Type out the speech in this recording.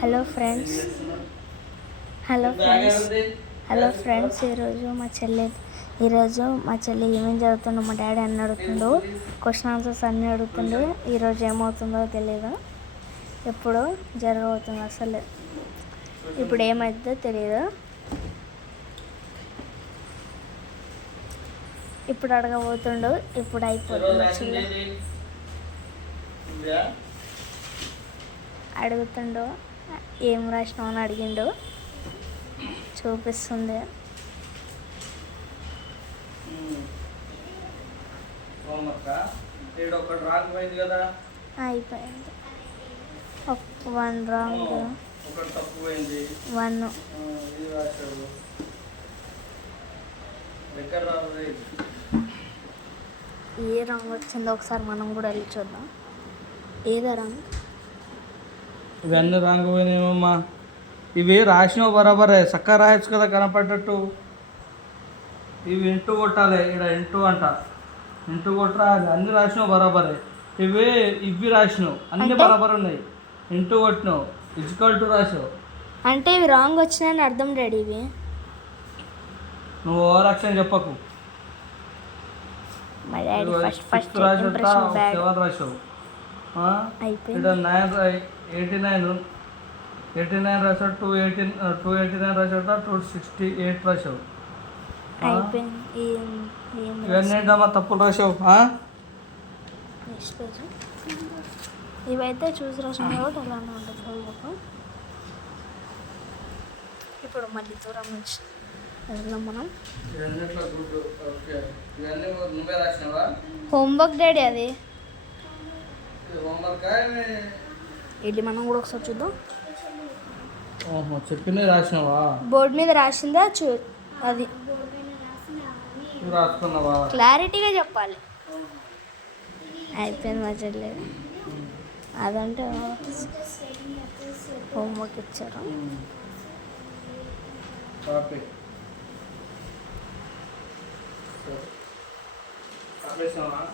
Hello friends hello friends hello friends ఈరోజు మా చెల్లి ఏమేమి చదువుతుందో మా డాడీ అన్ని అడుగుతుండు, క్వశ్చన్ ఆన్సర్స్ అన్నీ అడుగుతుండు. ఈరోజు ఏమవుతుందో తెలియదు, ఎప్పుడో జరగబోతుందో అసలు ఇప్పుడు ఏమవుతుందో తెలియదు. ఇప్పుడు అడగబోతుండు, ఇప్పుడు అయిపోతుంది. చెల్లి అడుగుతుండు, ఏం రాసినావు అని అడిగిండు, చూపిస్తుంది. అయిపోయింది. 1 రాంగ్, 1. ఏ రాంగ్ వచ్చిందో ఒకసారి మనం కూడా వెళ్ళి చూద్దాం. ఏదో రాంగ్, ఇవన్నీ రాంగ్ పోయినాయేమమ్మా. ఇవి రాసినావు బరాబరే, చక్కగా రాయొచ్చు కదా కనపడ్డట్టు. ఇవి ఇంటూ కొట్టాలి, ఇక్కడ ఇంటూ అంట, ఇంటూ కొట్టాలి. అన్ని రాసినావు బరాబరే. ఇవి రాసినావు అన్ని బరాబర్ ఉన్నాయి. ఇంటూ కొట్టినావు, ఈక్వల్ టు రాసావు అంటే ఇవి రాంగ్ వచ్చినాయని అర్థం డాడీ. ఇవి నువ్వు ఓవర్ యాక్షన్ చెప్పకు. మా డాడీ ఫస్ట్ రాసావు, 7 రాసావు. ఇక్కడ 89 రాసావు, 289 రాసావు, 268 రాసావు. ఇవన్నీ ఏంటమ్మా తప్పులు రాసావు. నెక్స్ట్ రోజు ఇవైతే చూసి రాసిన కాబట్టి అలానే ఉంటుంది హోంవర్క్. ఇప్పుడు మళ్ళీ దూరం నుంచి వెళ్దాం మనం. హోంవర్క్ డాడీ అది. వెళ్ళి మనం కూడా ఒకసారి చూద్దాం. చెప్పింది రాసినావా? బోర్డు మీద రాసిందా అది రాసుకున్నావా? క్లారిటీగా చెప్పాలి. అయిపోయింది మా చెల్లి. అదంటే హోంవర్క్ ఇచ్చారు.